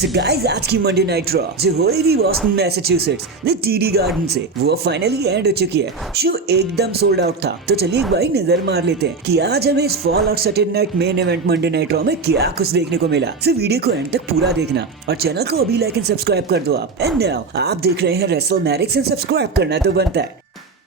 So guys, आज की Monday night raw जो हो रही थी Boston Massachusetts the TD garden से, वो फाइनली एंड हो चुकी है। शो एकदम सोल्ड आउट था। तो चलिए एक बार नजर मार लेते हैं कि आज हमें इस fall out Saturday night main event Monday night raw में क्या कुछ देखने को मिला। तो वीडियो को एंड तक पूरा देखना और चैनल को अभी लाइक एंड सब्सक्राइब कर दो आप। एंड नाउ आप देख रहे हैं रेसलमैनिक्स एंड सब्सक्राइब करना तो बनता है।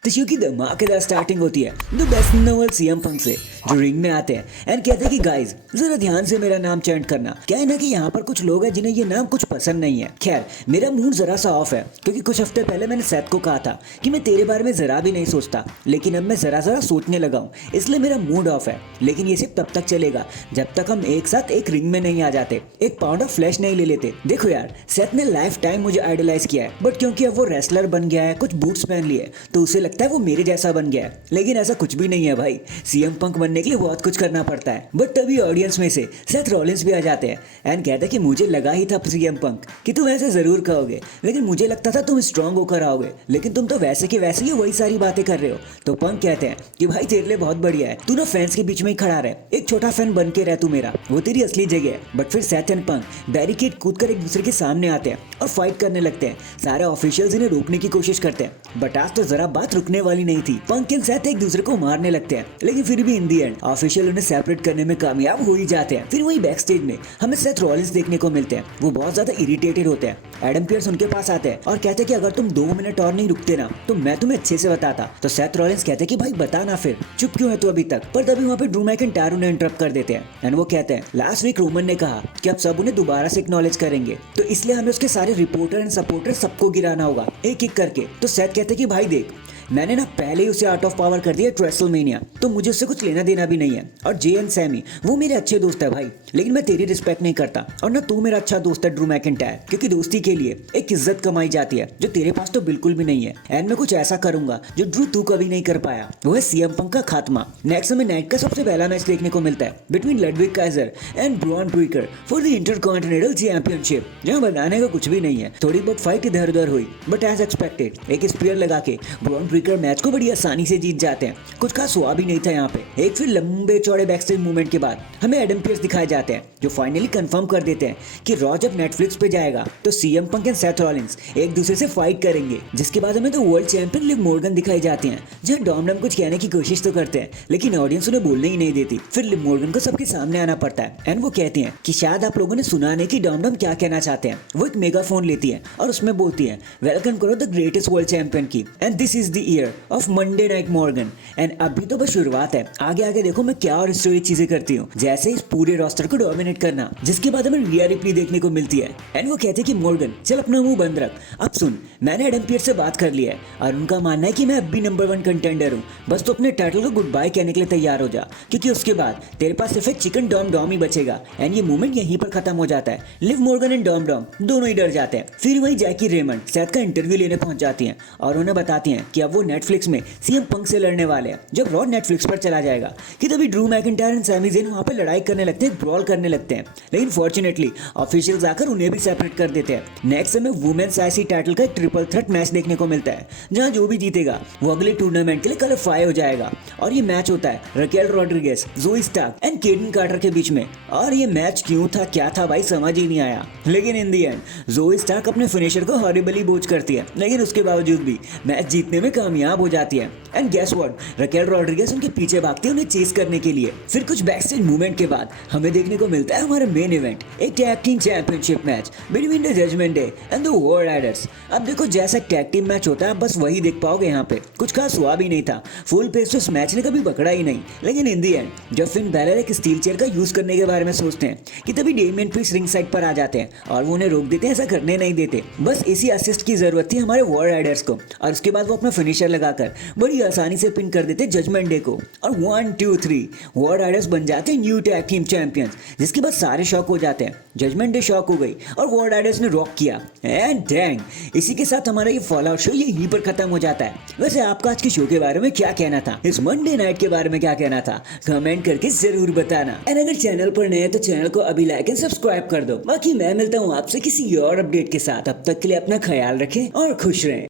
तो शो की धमाकेदार स्टार्टिंग होती है the best in the world CM Punk से, जो रिंग में आते हैं एंड कहते हैं कि गाइस जरा ध्यान से मेरा नाम चैंट करना। क्या है ना कि यहाँ पर कुछ लोग हैं जिन्हें ये नाम कुछ पसंद नहीं है। खैर मेरा मूड जरा सा ऑफ है क्योंकि कुछ हफ्ते पहले मैंने सेथ को कहा था कि मैं तेरे बारे में जरा भी नहीं सोचता, लेकिन अब मैं जरा सोचने लगा हूँ, इसलिए मेरा मूड ऑफ है। लेकिन ये सिर्फ तब तक चलेगा जब तक हम एक साथ एक रिंग में नहीं आ जाते, एक पाउंड ऑफ फ्लैश नहीं ले लेते। देखो यार, सेथ ने लाइफ टाइम मुझे आइडलाइज किया है, बट क्योंकि अब वो रेसलर बन गया है, कुछ बूट्स पहन लिए, तो उसे लगता है वो मेरे जैसा बन गया है। लेकिन ऐसा कुछ भी नहीं है भाई, सीएम पंक बनने के लिए बहुत कुछ करना पड़ता है। बट तभी ऑडियंस में से सेथ रॉलिंस भी आ जाते हैं एंड कहते हैं कि मुझे लगा ही था सीएम पंक कि तुम ऐसे जरूर कहोगे, लेकिन मुझे लगता था तुम स्ट्रांग होकर आओगे, लेकिन तुम तो वैसे के वैसे ही वही सारी बातें कर रहे हो। तो पंक कहते हैं कि भाई तेरे लिए बहुत बढ़िया है, तू ना फैंस के बीच में ही खड़ा रहे, एक छोटा फैन बन के रह तू मेरा, वो तेरी असली जगह है। बट फिर सेथ एंड पंक बैरिकेड कूद कर एक दूसरे के सामने आते हैं और फाइट करने लगते हैं। सारे ऑफिशियल्स इन्हें रोकने की कोशिश करते हैं, बट आज तो जरा बात रुकने वाली नहीं थी। पंक एंड सेथ एक दूसरे को मारने लगते हैं, लेकिन फिर भी इन दी एंड ऑफिशियल उन्हें सेपरेट करने में कामयाब हो ही जाते हैं। फिर वही बैक स्टेज में हमें सेथ रॉलिंस देखने को मिलते हैं। वो बहुत ज्यादा इरिटेटेड होते हैं। एडम पियर्स उनके पास आते हैं और कहते हैं कि अगर तुम 2 मिनट और नहीं रुकते ना तो मैं तुम्हें अच्छे से बताता। तो सेथ रॉलिंस कहते हैं कि भाई बता ना, फिर चुप क्यों है तू अभी तक। पर तभी वहाँ पे ड्रू मैकिंटायर उन्हें इंटरप्ट कर देते हैं एंड वो कहते हैं लास्ट वीक रोमन ने कहा कि अब सब उन्हें दोबारा से एक्नॉलेज करेंगे, तो इसलिए हमें उसके सारे रिपोर्टर एंड सपोर्टर सबको गिराना होगा एक एक करके। तो सेथ कहते हैं कि भाई देख, मैंने ना पहले ही उसे आउट ऑफ पावर कर दिया रेसलमेनिया, तो मुझे उससे कुछ लेना देना भी नहीं है। और जे एंड सैमी वो मेरे अच्छे दोस्त है भाई, लेकिन मैं तेरी रिस्पेक्ट नहीं करता, और ना तू मेरा अच्छा दोस्त है ड्रू मैकिंटायर, क्योंकि दोस्ती के लिए एक इज्जत कमाई जाती है जो तेरे पास तो बिल्कुल भी नहीं है। एंड मैं कुछ ऐसा करूंगा जो ड्रू तू कभी नहीं कर पाया, वो है सीएम पंक का खात्मा। नेक्स्ट हमें नाइट का सबसे पहला मैच देखने को मिलता है between Ludwig Kaiser and Bron Breakker for the intercontinental championship, जहां बनाने का कुछ भी नहीं है। थोड़ी बहुत फाइट इधर उधर हुई, बट एज एक्सपेक्टेड एक स्पीयर लगा के ब्रॉन ब्रेकर मैच को बड़ी आसानी से जीत जाते हैं। कुछ खास हुआ भी नहीं था यहाँ पे। एक फिर लंबे चौड़े बैकस्टेज मूवमेंट के बाद हमें एडम पियर्स दिखाए जाते हैं, जो फाइनली कंफर्म कर देते हैं कि रॉ जब नेटफ्लिक्स पे जाएगा तो CM Punk and Seth Rollins एक दूसरे से फाइट करेंगे। जिसके बाद हमें तो वर्ल्ड चैंपियन लिव मॉर्गन दिखाई जाती हैं, जहाँ डॉमडम कुछ कहने की कोशिश तो करते हैं, लेकिन ऑडियंस उन्हें बोलने ही नहीं देती। फिर लिव मॉर्गन को सबके सामने आना पड़ता है एंड वो कहती हैं कि शायद आप लोगों ने सुना नहीं कि डॉमडम क्या कहना चाहते हैं। वो एक मेगाफोन लेती है और उसमें बोलती है वेलकम करो द ग्रेटेस्ट वर्ल्ड चैंपियन की, and this is the year of Monday night Morgan. And अभी तो बस शुरुआत है, आगे आगे देखो मैं क्या और स्टोरी चीजें करती हूँ, जैसे इस पूरे रोस्टर को डोमिनेट करना। जिसके बाद हमें रिया रिप्ली देखने को मिलती है एंड वो कहते हैं कि मॉर्गन चल अपना मुंह बंद रख, अब सुन मैंने एडम पियर्स से बात कर लिया है और उनका मानना है कि मैं अब भी नंबर 1 कंटेंडर हूँ, बस तो अपने टाइटल को गुड बाय कहने के लिए तैयार हो जा, क्योंकि उसके बाद तेरे पास सिर्फ एक चिकन डॉम डॉम ही बचेगा। एंड ये मूवमेंट यहीं पर खत्म हो जाता है। Liv Morgan and Dom Dom दोनों ही डर जाते हैं। फिर वही जैकी रेमंड सेथ का इंटरव्यू लेने पहुंच जाती हैं और उन्हें बताती हैं कि अब वो नेटफ्लिक्स में सीएम पंक से लड़ने वाले हैं जब रॉ नेटफ्लिक्स पर चला जाएगा। कि तभी Drew McIntyre and Sami Zayn वहां पे लड़ाई करने लगते हैं, ब्रॉल करने लगते हैं, लेकिन फॉर्चुनेटली ऑफिशियल्स आकर उन्हें भी सेपरेट कर देते हैं। नेक्स्ट हमें वुमेन्स आईसी टाइटल का एक ट्रिपल थ्रेट मैच देखने को मिलता है, जहां जो भी जीतेगा वो अगले टूर्नामेंट के लिए क्वालीफाई हो जाएगा। और ये मैच होता है रकेल रॉड्रिगेज, ज़ोई स्टार्क एंड केडन कार्टर के बीच में। और ये मैच क्यों था क्या था भाई समझ ही नहीं आया, लेकिन इन दी एंड ज़ोई स्टार्क अपने फिनिशर को हॉरिबली बोच करती है, लेकिन उसके बावजूद भी मैच जीतने में कामयाब हो जाती है। And guess what, Raquel Rodriguez उनके पीछे भागती है उन्हें चेस करने के लिए। फिर कुछ बैकस्टेज मूवमेंट के बाद हमें देखने को मिलता है हमारा मेन इवेंट, एक tag team championship match between the Judgment Day and the War Raiders. अब देखो जैसा टैग टीम मैच होता है बस वही देख पाओगे यहाँ पे, कुछ खास हुआ भी नहीं था। फुल पेस तो इस मैच ने कभी पकड़ा ही नहीं, लेकिन इन दी एंड जब फिन बैलर एक स्टील चेयर का यूज करने के बारे में सोचते हैं कि तभी डेमियन प्रीस्ट रिंग साइड पर आ जाते हैं और वो उन्हें रोक देते हैं, ऐसा करने नहीं देते। बस इसी असिस्ट की जरूरत थी हमारे वर्ल्ड राइडर्स को, और उसके बाद वो अपना फिनिशर लगाकर बड़ी आसानी से पिन कर देते जजमेंट डे को, और 1 2 3 वर्ल्ड राइडर्स बन जाते हैं न्यू टैग टीम चैंपियंस। जिसके बाद सारे शॉक हो जाते हैं, जजमेंट डे शॉक हो गई और वर्ल्ड राइडर्स ने रॉक किया एंड डैंग। इसी के साथ हमारा ये फॉल आउट शो यहीं पर खत्म हो जाता है। वैसे आपका आज के शो के बारे में क्या कहना था, इस मंडे नाइट के बारे में क्या कहना था, कमेंट करके जरूर बताना। एंड अगर चैनल पर नए हैं तो चैनल को अभी लाइक एंड सब्सक्राइब कर दो। बाकी मैं मिलता हूँ आपसे किसी और अपडेट के साथ, तब तक के लिए अपना ख्याल रखें और खुश रहें।